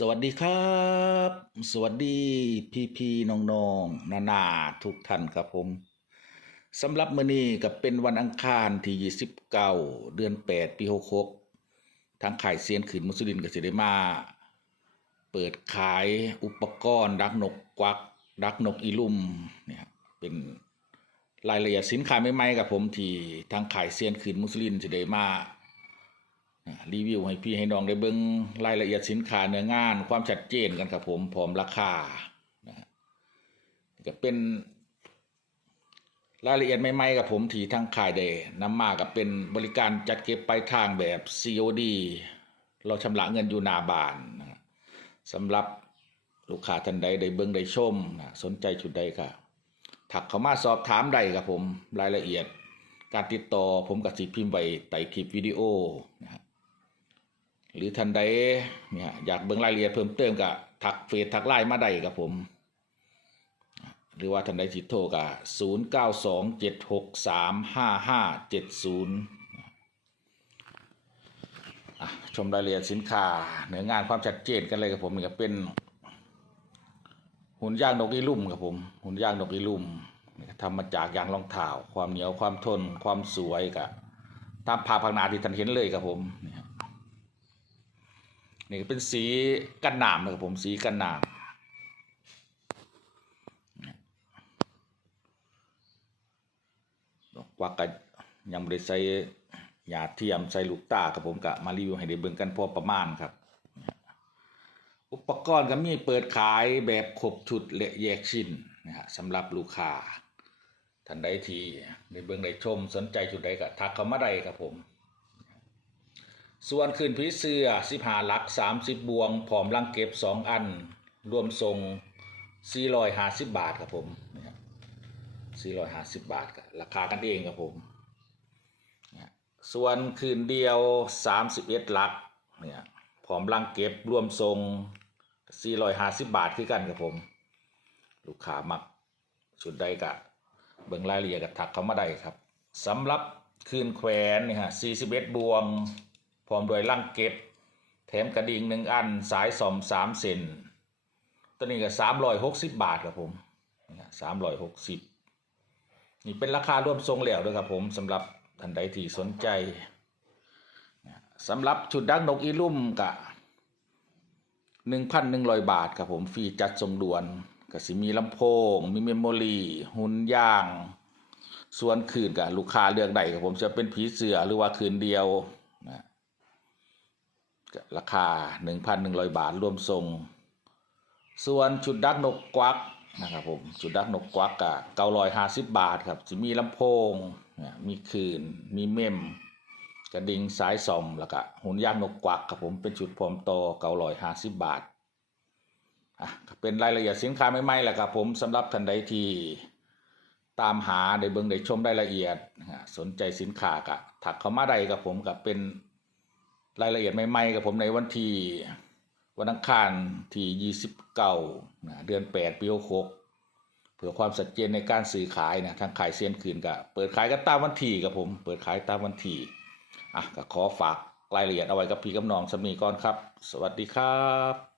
สวัสดีครับ สวัสดีพี่พี่น้องน้องนานาทุกท่านครับผมสำหรับมื้อนี้ก็เป็นวันอังคารที่ 29 เดือน 8 ปี 66 ทางขายเซียนขืนมุสลินก็สิได้มา เปิดขายอุปกรณ์ ดักนกกวัก ดักนกอีลุ่มเนี่ยเป็นรายละเอียดสินค้าใหม่ๆกับผมที่ทางขายเซียนขืนมุสลินจะได้มา รีวิวให้พี่ให้น้องได้เบิ่งรายละเอียดสินค้าเนื้องาน ความชัดเจนกันครับผมพร้อมราคานะฮะก็เป็น รายละเอียดใหม่ๆกับผมที่ทางขายได้นำมากับเป็นบริการจัดเก็บปลายทางแบบ COD เราชำระเงินอยู่หน้าบ้านนะสำหรับลูกค้าท่านใดได้เบิ่งได้ชมนะสนใจจุดใดก็ถักเข้ามาสอบถามได้ครับผมรายละเอียด การติดต่อผมกับสิพิมพ์ไว้ใต้คลิปวิดีโอนะฮะ หรือท่านใดเนี่ยอยากเบิ่งรายละเอียดเพิ่มเติมก็ทักเฟซทักไลน์มาได้ครับผม หรือว่าท่านใดสิดโทรก็ศูนย์เก้าสองเจ็ดหกสามห้าห้าเจ็ดศูนย์ชมรายละเอียดสินค้าเนื้องานความชัดเจนกันเลยครับผมนี่ก็เป็น หุ่นย่างนกอีลุ่มครับผม หุ่นย่างนกอีลุ่มทำมาจากยางรองเท้าความเหนียวความทนความสวยกับตามภาพพังหนาที่ท่านเห็นเลยครับผมนี่ครับ นี่เป็นสีกันหนามนะครับผมสีกันหนามกวักกันยังไม่ได้ใส่ยาเทียมใส่ลูกตาครับผมกะมารีวิวให้ได้เบิ่งกันพอประมาณครับ อุปกรณ์ก็มีเปิดขายแบบครบชุดและแยกชิ้นนะฮะสำหรับลูกค้าท่านใดที่ได้เบิ่งได้ชมสนใจจุดใดก็ทักเข้ามาได้ครับผม ส่วนคืนผีเสื้อสิบหาลักสามสิบบวง ผอมลังเก็บสองอัน รวมทรงสี่ร้อยห้าสิบบาทครับผมนะครับสี่ร้อยห้าสิบบาทก็ราคากันเองครับผมส่วนคืนเดียวสามสิบเอ็ดลักเนี่ยผอมลังเก็บรวมทรงสี่ร้อยห้าสิบบาทคือกันครับผม ลูกค้ามักชุดใดกะเบิ่งรายละเอียดกับทักเขามาได้ครับสำหรับคืนแขวนนี่ฮะสี่สิบเอ็ดบวง พร้อมด้วยลังเก็บแถมกระดิ่งหนึ่งอันสายสอมสามเซนตัวนี้ก็สามร้อยหกสิบบาทครับผมสามร้อยหกสิบนี่เป็นราคารวมทรงแล้วด้วยครับผมสำหรับท่านใดที่สนใจสำหรับชุดดักนกอีลุ่มกะหนึ่งพันหนึ่งร้อยบาทครับผมฟรีจัดส่งด่วนก็สิมีลำโพง มีเมมโมรีหุ่นย่าง ส่วนคืนกับลูกค้าเลือกได้ครับผมจะเป็นผีเสือหรือว่าคืนเดียว ราคา 1,100 บาทรวมทรงส่วนชุดดักนกกวักนะครับผมชุดดักนกกวักกับ950บาทครับจะมีลำโพงมีคืน มีเมม กระดิ่งสายสอมแล้วก็หุ่นย่างนกกวักครับผมเป็นชุดพร้อมต่อ950บาทอะเป็นรายละเอียดสินค้าใหม่ๆแหละครับผมสำหรับท่านใดที่ตามหาได้เบิ่งได้ชมรายละเอียดสนใจสินค้าก็ถักเข้ามาได้กับผมกับเป็น รายละเอียดใหม่ๆกับผมในวันที่วันอังคารที่ 29นะเดือน 8 ปี66เพื่อความสัดเจนในการซื้อขายนะทางขายเซียนคืนก็เปิดขายกันตามวันที่กับผม เปิดขายตามวันที่อะก็ขอฝากรายละเอียดเอาไว้กับพี่กับน้องสมีก่อนครับ สวัสดีครับ